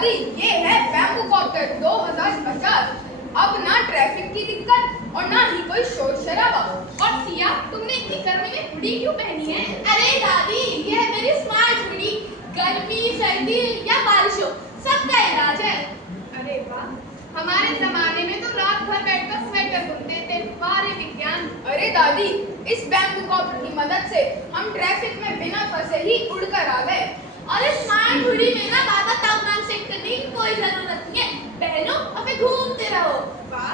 दादी, ये है बैम्बू कॉप्टर 2050। अब ना ट्रैफिक की दिक्कत और ना ही कोई शोर शराबा। और सिया, तुमने इतनी गर्मी में हुडी क्यों पहनी है? अरे दादी, ये है मेरी स्मार्ट हुडी। गर्मी, सर्दी या बारिशों सबका इलाज है। अरे वाह, हमारे जमाने में तो रात भर बैठकर स्वेटर बुनते थे। वारे विज्ञान। अरे दादी, इस बैम्बू कॉप्टर की मदद से हम ट्रैफिक में बिना फंसे ही उड़कर आ गए। और इस स्मार्ट हुडी में ना ज्यादा तापमान सेट करने की कोई जरूरत नहीं है। पहनो और फिर घूमते रहो। वाह,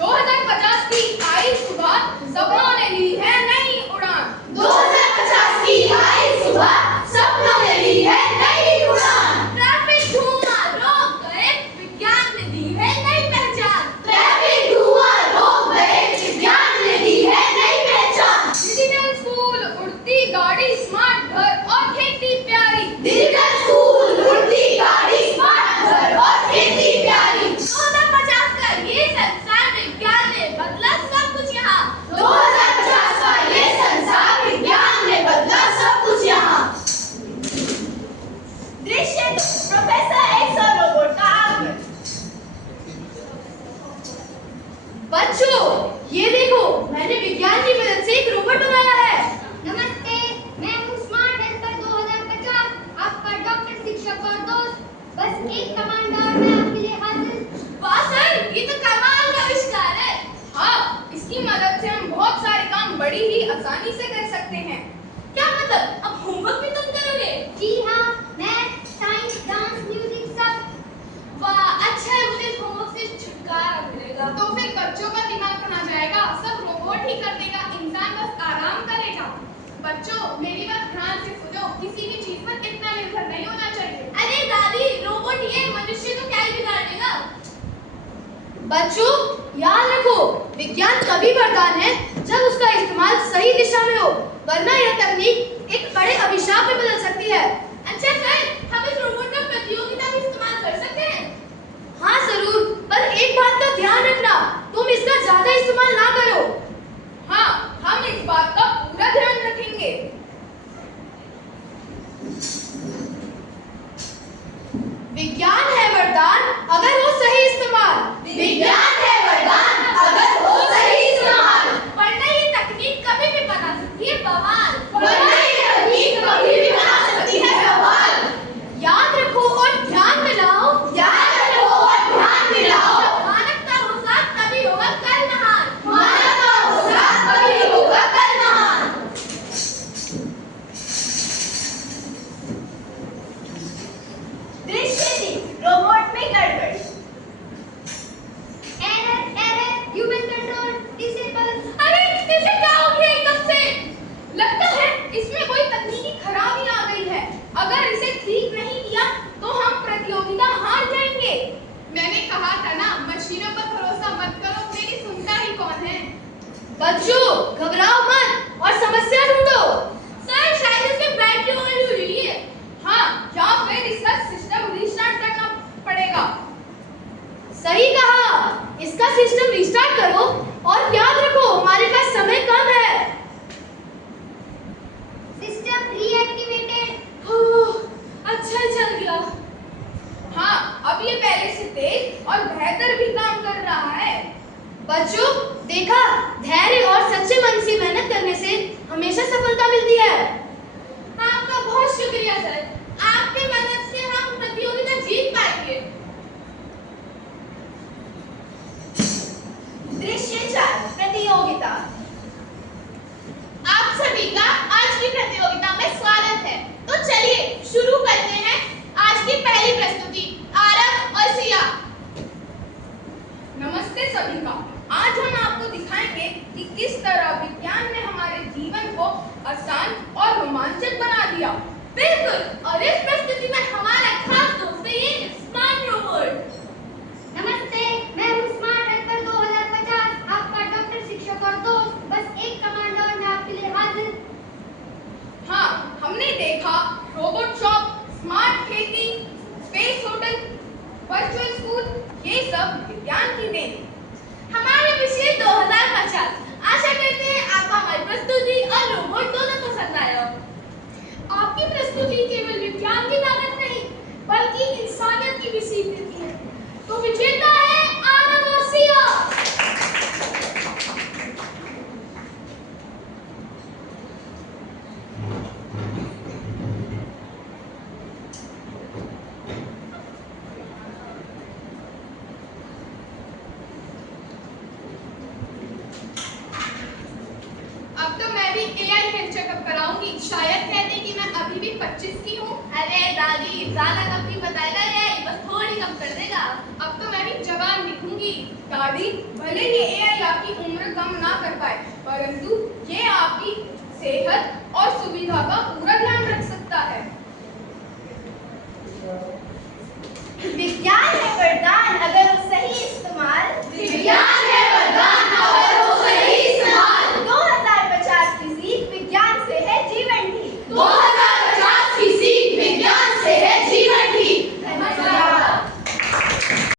2050 की आई सुबह, सपनों ने ली है नई उड़ान। 2050 की आई सुबह, सपनों ने ली है नई उड़ान। ट्रैफिक धुआं रोक गए, विज्ञान ने दी है नई पहचान। ट्रैफिक धुआं रोक गए, विज्ञान ने दी है नई पहचान। डिजिटल स्कूल, उड़ती गाड़ी, स्मार्ट घर और खेती प्यारी। डिजिटल स्कूल, उड़ती गाड़ी, स्मार्ट घर और खेती प्यारी। 2050 का ये संसार, विज्ञान ने बदला सब कुछ यहाँ। 2050 का ये संसार, विज्ञान ने बदला सब कुछ यहाँ। दृश्य दो, प्रोफेसर एक्स और रोबोट का आगमन। बच्चों, ये देखो, मैंने विज्ञान की मदद से एक रोबोट बनाया है। नमस्ते, मैं हूँ स्मार्ट हेल्पर 2050, आपका डॉक्टर, शिक्षक और दोस्त। बस एक कमांड और मैं आपके लिए हाजिर। वाह सर, ये तो कमाल का आविष्कार है। हाँ, इसकी मदद से हम बहुत सारे काम बड़ी ही आसानी से कर सकते हैं। क्या मतलब, अब होमवर्क भी तुम करोगे? जी हाँ, मैथ, साइंस, डांस, म्यूजिक सब। वाह, अच्छा है, मुझे इस होमवर्क से छुटकारा मिलेगा। तो फिर बच्चों का दिमाग कहाँ जाएगा? सब रोबोट ही कर देगा, इंसान बस आराम करेगा। बच्चों, मेरी बात ध्यान से सुनो, किसी भी चीज पर इतना निर्भर नहीं होना चाहिए। अरे दादी, रोबोट ये मनुष्य को क्या ही बिगाड़ देगा। बच्चों, याद रखो, विज्ञान तभी वरदान है जब उसका इस्तेमाल सही दिशा में हो, वरना यह तकनीक एक बड़े अभिशाप में बदल सकती है। अच्छा सर, हम इस रोबोट का प्रतियोगिता में इस्तेमाल कर सकते हैं? हाँ जरूर, पर एक बात का ध्यान रखना, तुम इसका ज्यादा इस्तेमाल ना करो। हाँ, हम इस बात का पूरा ध्यान रखेंगे। विज्ञान है वरदान अगर हो सही इस्तेमाल। विज्ञान है वरदान अगर हो सही इस्तेमाल। वरना ये तकनीक कभी भी बना सकती है बवाल। वरना ये तकनीक कभी भी बना सकती है बवाल। याद रखो और ध्यान मिलाओ। याद रखो और ध्यान मिलाओ। मानवता हो साथ, तभी होगा कल महान। मानवता हो साथ, तभी होगा कल महान। दृश्य 3, रोबोट में गड़बड़। Error, human control disable. अरे, इसे क्या हो गया एकदम से? लगता है इसमें कोई तकनीकी खराबी आ गई है। अगर इसे ठीक नहीं किया तो हम प्रतियोगिता हार जाएंगे। मैंने कहा था ना, मशीनों पर भरोसा मत करो, मेरी सुनता ही कौन है। बच्चों, घबराओ मत और समस्या ढूंढो। सर, शायद इसमें बैटरी ओवरलोड हुई है। हाँ, या फिर इसका सिस्टम रीस्टार्ट करना पड़ेगा। सही कहा, इसका सिस्टम रिस्टार्ट करो और याद रखो हमारे पास समय कम है। System reactivated. अच्छा चल गया। हाँ, अब ये पहले से तेज और बेहतर भी काम कर रहा है। बच्चों, देखा, धैर्य और सच्चे मन से मेहनत करने से हमेशा सफलता मिलती है। आपका बहुत शुक्रिया सर, आपकी मदद से हम प्रतियोगिता जीत पाएंगे। दृश्य 4, प्रतियोगिता। आप सभी का आज की प्रतियोगिता में स्वागत है। तो चलिए शुरू करते हैं आज की पहली प्रस्तुति, आरव और सिया। नमस्ते सभी का। आज हम आपको दिखाएंगे कि किस तरह विज्ञान ने हमारे जीवन को आसान और रोमांचक बना दिया। बिल्कुल, और इस प्रस्तुति में हमारा खास दोस्त है ये स्मार्ट रोबोट। नमस्ते, मैं हूँ स्मार्ट हेल्पर 2050, आपका डॉक्टर, शिक्षक और दोस्त। बस एक कमांड और मैं आपके लिए हाजिर। हाँ, हमने देखा रोबोट शॉप, स्मार्ट खेती, स्पेस होटल, वर्चुअल स्कूल, ये सब विज्ञान की देन। हमारे विषय 2050। आशा करते हैं आपको हमारी प्रस्तुति और रोबोट दोनों पसंद आया हो। आपकी प्रस्तुति केवल विज्ञान की ताकत की भी सीख देती है। तो विजेता है आनंद और सिया। अब तो मैं भी एआई हेल्थ चेकअप कराऊंगी। शायद कहते कि मैं अभी भी 25 की हूँ। अरे दादी, ज्यादा कब नहीं बताएगा ये, बस थोड़ी कम कर देगा। अब तो मैं भी जवान दिखूंगी। दादी, भले ही एआई आपकी उम्र कम ना कर पाए, परंतु ये आपकी सेहत और सुविधा का पूरा ध्यान रख सकता है।